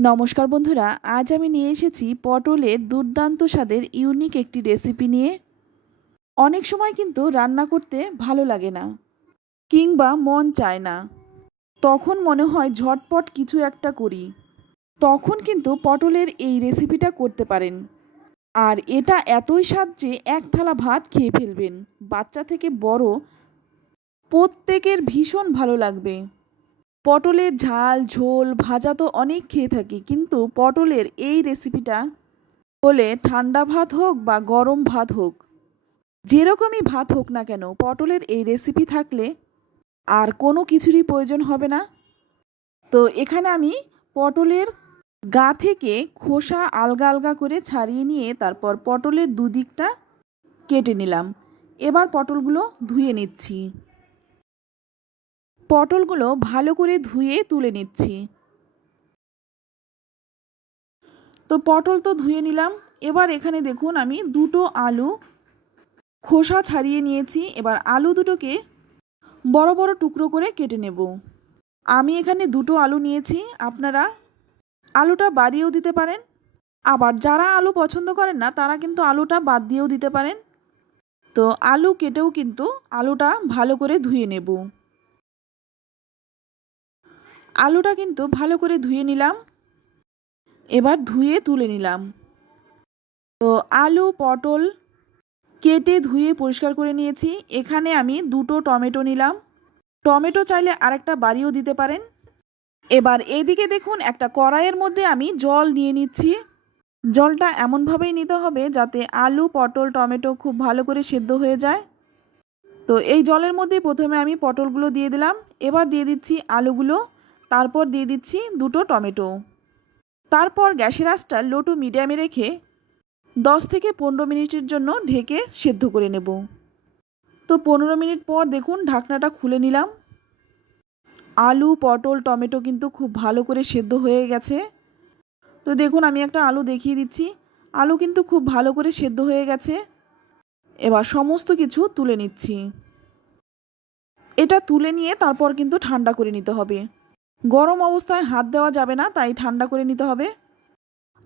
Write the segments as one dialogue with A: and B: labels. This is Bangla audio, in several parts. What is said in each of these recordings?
A: নমস্কার বন্ধুরা, আজ আমি নিয়ে এসেছি পটলের দুর্দান্ত স্বাদের ইউনিক একটি রেসিপি নিয়ে। অনেক সময় কিন্তু রান্না করতে ভালো লাগে না, কিংবা মন চায় না। তখন মনে হয় ঝটপট কিছু একটা করি। তখন কিন্তু পটলের এই রেসিপিটা করতে পারেন। আর এটা এতই স্বাদ যে এক থালা ভাত খেয়ে ফেলবেন। বাচ্চা থেকে বড়, প্রত্যেকের ভীষণ ভালো লাগবে। পটলের ঝাল, ঝোল, ভাজা তো অনেক খেয়ে থাকি, কিন্তু পটলের এই রেসিপিটা হলে ঠান্ডা ভাত হোক বা গরম ভাত হোক, যেরকমই ভাত হোক না কেন, পটলের এই রেসিপি থাকলে আর কোনো কিছুরই প্রয়োজন হবে না। তো এখানে আমি পটলের গা থেকে খোসা আলগা আলগা করে ছাড়িয়ে নিয়ে তারপর পটলের দুদিকটা কেটে নিলাম। এবার পটলগুলো ধুয়ে নিচ্ছি। পটলগুলো ভালো করে ধুয়ে তুলে নিচ্ছি। তো পটল তো ধুয়ে নিলাম। এবার এখানে দেখুন আমি দুটো আলু খোসা ছাড়িয়ে নিয়েছি। এবার আলু দুটোকে বড় বড় টুকরো করে কেটে নেব। আমি এখানে দুটো আলু নিয়েছি। আপনারা আলুটা বাড়িয়েও দিতে পারেন। আবার যারা আলু পছন্দ করেন না, তারা কিন্তু আলুটা বাদ দিয়েও দিতে পারেন। তো আলু কেটেও কিন্তু আলুটা ভালো করে ধুয়ে নেব। আলুটা কিন্তু ভালো করে ধুয়ে নিলাম। এবার ধুয়ে তুলে নিলাম। তো আলু, পটল কেটে ধুয়ে পরিষ্কার করে নিয়েছি। এখানে আমি দুটো টমেটো নিলাম। টমেটো চাইলে আরেকটা বাড়িও দিতে পারেন। এবার এইদিকে দেখুন, একটা কড়াইয়ের মধ্যে আমি জল নিয়ে নিচ্ছি। জলটা এমনভাবেই নিতে হবে যাতে আলু, পটল, টমেটো খুব ভালো করে সেদ্ধ হয়ে যায়। তো এই জলের মধ্যে প্রথমে আমি পটলগুলো দিয়ে দিলাম। এবার দিয়ে দিচ্ছি আলুগুলো। তারপর দিয়ে দিচ্ছি দুটো টমেটো। তারপর গ্যাসের আঁচটা লো টু মিডিয়ামে রেখে দশ থেকে পনেরো মিনিটের জন্য ঢেকে সেদ্ধ করে নেব। তো পনেরো মিনিট পর দেখুন ঢাকনাটা খুলে নিলাম। আলু, পটল, টমেটো কিন্তু খুব ভালো করে সেদ্ধ হয়ে গেছে। তো দেখুন আমি একটা আলু দেখিয়ে দিচ্ছি। আলু কিন্তু খুব ভালো করে সেদ্ধ হয়ে গেছে। এবার সমস্ত কিছু তুলে নিচ্ছি। এটা তুলে নিয়ে তারপর কিন্তু ঠান্ডা করে নিতে হবে। গরম অবস্থায় হাত দেওয়া যাবে না, তাই ঠান্ডা করে নিতে হবে।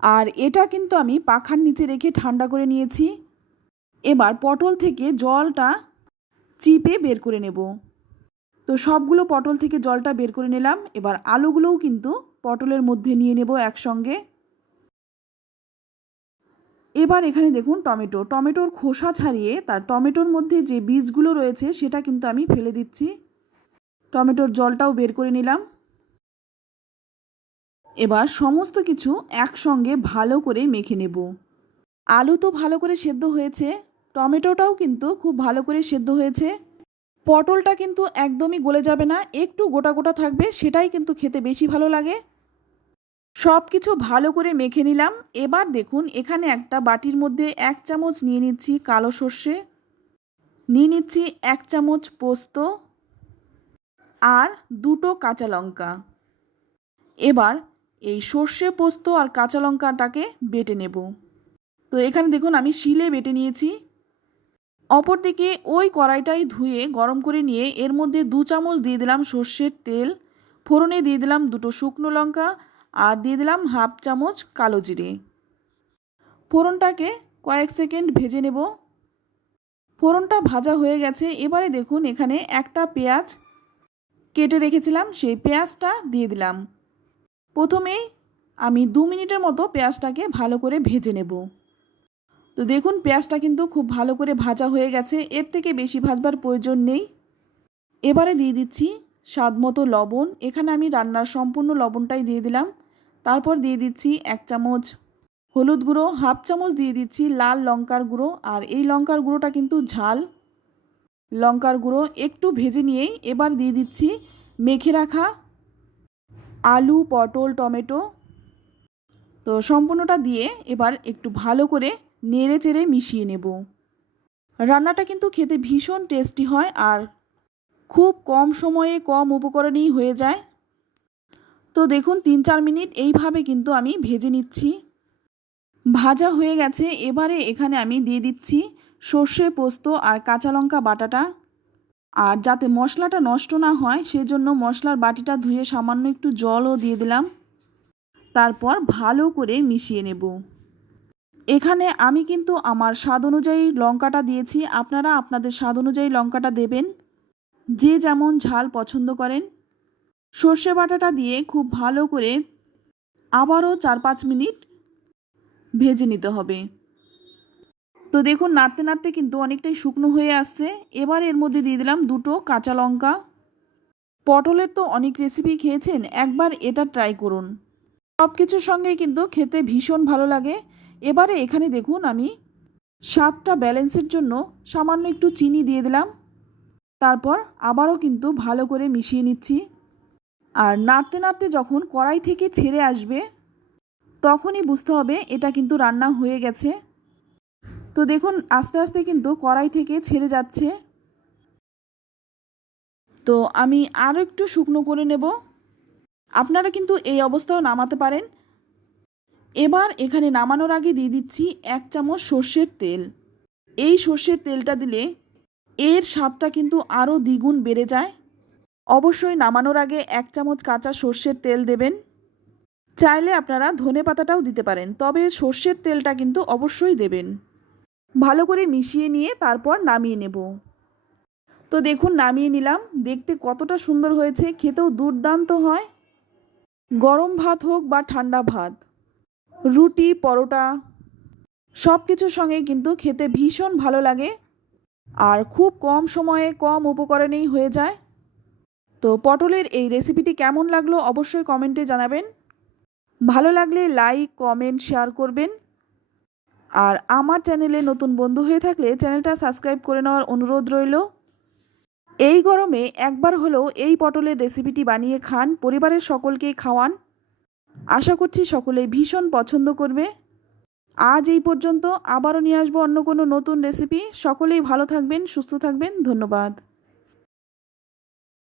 A: আর এটা কিন্তু আমি পাখার নিচে রেখে ঠান্ডা করে নিয়েছি। এবার পটল থেকে জলটা চিপে বের করে নেব। তো সবগুলো পটল থেকে জলটা বের করে নিলাম। এবার আলুগুলোও কিন্তু পটলের মধ্যে নিয়ে নেব একসঙ্গে। এবার এখানে দেখুন টমেটো। টমেটোর খোসা ছাড়িয়ে তার টমেটোর মধ্যে যে বীজগুলো রয়েছে, সেটা কিন্তু আমি ফেলে দিচ্ছি। টমেটোর জলটাও বের করে নিলাম। এবার সমস্ত কিছু একসঙ্গে ভালো করে মেখে নেব। আলু তো ভালো করে সেদ্ধ হয়েছে, টমেটোটাও কিন্তু খুব ভালো করে সেদ্ধ হয়েছে। পটলটা কিন্তু একদমই গলে যাবে না, একটু গোটা গোটা থাকবে, সেটাই কিন্তু খেতে বেশি ভালো লাগে। সব কিছু ভালো করে মেখে নিলাম, এবার দেখুন এখানে একটা বাটির মধ্যে এক চামচ নিয়ে নিচ্ছি কালো সর্ষে, নিয়ে নিচ্ছি এক চামচ পোস্ত আর দুটো কাঁচা লঙ্কা। এবার এই সর্ষে পোস্ত আর কাঁচা লঙ্কাটাকে বেটে নেব। তো এখানে দেখুন আমি শিলে বেটে নিয়েছি। অপরদিকে ওই কড়াইটাই ধুয়ে গরম করে নিয়ে এর মধ্যে দু চামচ দিয়ে দিলাম সর্ষের তেল, ফোড়নে দিয়ে দিলাম দুটো শুকনো লঙ্কা আর দিয়ে দিলাম হাফ চামচ কালো জিরে। ফোড়নটাকে কয়েক সেকেন্ড ভেজে নেব। ফোড়নটা ভাজা হয়ে গেছে, এবারে দেখুন এখানে একটা পেঁয়াজ কেটে রেখেছিলাম, সেই পেঁয়াজটা দিয়ে দিলাম। প্রথমেই আমি দু মিনিটের মতো পেঁয়াজটাকে ভালো করে ভেজে নেব। তো দেখুন, পেঁয়াজটা কিন্তু খুব ভালো করে ভাজা হয়ে গেছে। এর থেকে বেশি ভাজবার প্রয়োজন নেই। এবারে দিয়ে দিচ্ছি স্বাদ মতো লবণ। এখানে আমি রান্নার সম্পূর্ণ লবণটাই দিয়ে দিলাম। তারপর দিয়ে দিচ্ছি এক চামচ হলুদ গুঁড়ো, হাফ চামচ দিয়ে দিচ্ছি লাল লঙ্কার গুঁড়ো। আর এই লঙ্কার গুঁড়োটা কিন্তু ঝাল। লঙ্কার গুঁড়ো একটু ভেজে নিয়েই এবার দিয়ে দিচ্ছি মেখে রাখা আলু, পটল, টমেটো। তো সম্পূর্ণটা দিয়ে এবার একটু ভালো করে নেড়ে চেড়ে মিশিয়ে নেব। রান্নাটা কিন্তু খেতে ভীষণ টেস্টি হয় আর খুব কম সময়ে কম উপকরণেই হয়ে যায়। তো দেখুন তিন চার মিনিট এইভাবে কিন্তু আমি ভেজে নিচ্ছি। ভাজা হয়ে গেছে, এবারে এখানে আমি দিয়ে দিচ্ছি সর্ষে পোস্ত আর কাঁচা লঙ্কা বাটাটা। আর যাতে মশলাটা নষ্ট না হয়, সেজন্য মশলার বাটিটা ধুয়ে সামান্য একটু জলও দিয়ে দিলাম। তারপর ভালো করে মিশিয়ে নেব। এখানে আমি কিন্তু আমার স্বাদ অনুযায়ী লঙ্কাটা দিয়েছি। আপনারা আপনাদের স্বাদ অনুযায়ী লঙ্কাটা দেবেন। যে যেমন ঝাল পছন্দ করেন। সর্ষে বাটাটা দিয়ে খুব ভালো করে আবারও চার পাঁচ মিনিট ভেজে নিতে হবে। তো দেখুন, নাড়তে নাড়তে কিন্তু অনেকটাই শুকনো হয়ে আসছে। এবার এর মধ্যে দিয়ে দিলাম দুটো কাঁচা লঙ্কা। পটলের তো অনেক রেসিপি খেয়েছেন, একবার এটা ট্রাই করুন। সব কিছুর সঙ্গে কিন্তু খেতে ভীষণ ভালো লাগে। এবারে এখানে দেখুন আমি স্বাদটা ব্যালেন্সের জন্য সামান্য একটু চিনি দিয়ে দিলাম। তারপর আবারও কিন্তু ভালো করে মিশিয়ে নিচ্ছি। আর নাড়তে নাড়তে যখন কড়াই থেকে ছেড়ে আসবে, তখনই বুঝতে হবে এটা কিন্তু রান্না হয়ে গেছে। তো দেখুন, আস্তে আস্তে কিন্তু কড়াই থেকে ছেড়ে যাচ্ছে। তো আমি আরও একটু শুকনো করে নেব। আপনারা কিন্তু এই অবস্থাও নামাতে পারেন। এবার এখানে নামানোর আগে দিয়ে দিচ্ছি এক চামচ সর্ষের তেল। এই সর্ষের তেলটা দিলে এর স্বাদটা কিন্তু আরও দ্বিগুণ বেড়ে যায়। অবশ্যই নামানোর আগে এক চামচ কাঁচা সর্ষের তেল দেবেন। চাইলে আপনারা ধনে পাতাটাও দিতে পারেন, তবে সর্ষের তেলটা কিন্তু অবশ্যই দেবেন। ভালো করে মিশিয়ে নিয়ে তারপর নামিয়ে নেব। তো দেখুন, নামিয়ে নিলাম। দেখতে কতটা সুন্দর হয়েছে, খেতেও দুর্দান্ত হয়। গরম ভাত হোক বা ঠান্ডা ভাত, রুটি, পরোটা সব কিছুর সঙ্গে কিন্তু খেতে ভীষণ ভালো লাগে। আর খুব কম সময়ে কম উপকরণেই হয়ে যায়। তো পটলের এই রেসিপিটি কেমন লাগল অবশ্যই কমেন্টে জানাবেন। ভালো লাগলে লাইক, কমেন্ট, শেয়ার করবেন। আর আমার চ্যানেলে নতুন বন্ধু হয়ে থাকলে চ্যানেলটা সাবস্ক্রাইব করে নেওয়ার অনুরোধ রইল। এই গরমে একবার হলেও এই পটলের রেসিপিটি বানিয়ে খান, পরিবারের সকলকেই খাওয়ান। আশা করছি সকলেই ভীষণ পছন্দ করবে। আজ এই পর্যন্ত আবারও নিয়ে আসব অন্য কোনো নতুন রেসিপি। সকলেই ভালো থাকবেন, সুস্থ থাকবেন, ধন্যবাদ।